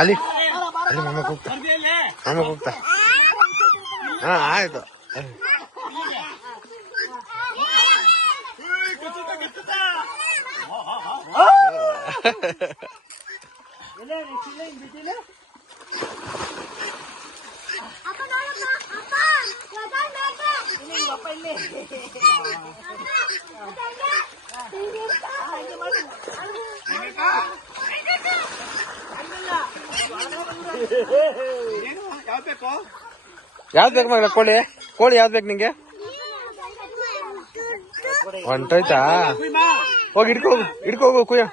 ಅಲ್ಲಿ ಅಲ್ಲಿ ಮಮ್ಮ ಕೂಗ್ತಾ ಮಮ್ಮ ಕೂಗ್ತಾ. ಹಾ ಆಯ್ತು. ಯಾವ್ದು ಬೇಕು ಮಗ ಕೋಳಿ? ಕೋಳಿ ಯಾವ್ದು ಬೇಕು ನಿಂಗೆ? ಹೊಂಟೋಯ್ತಾ? ಹೋಗಿ ಹಿಡ್ಕೋಗು ಹಿಡ್ಕೋಗು ಕುಯ್ಯ.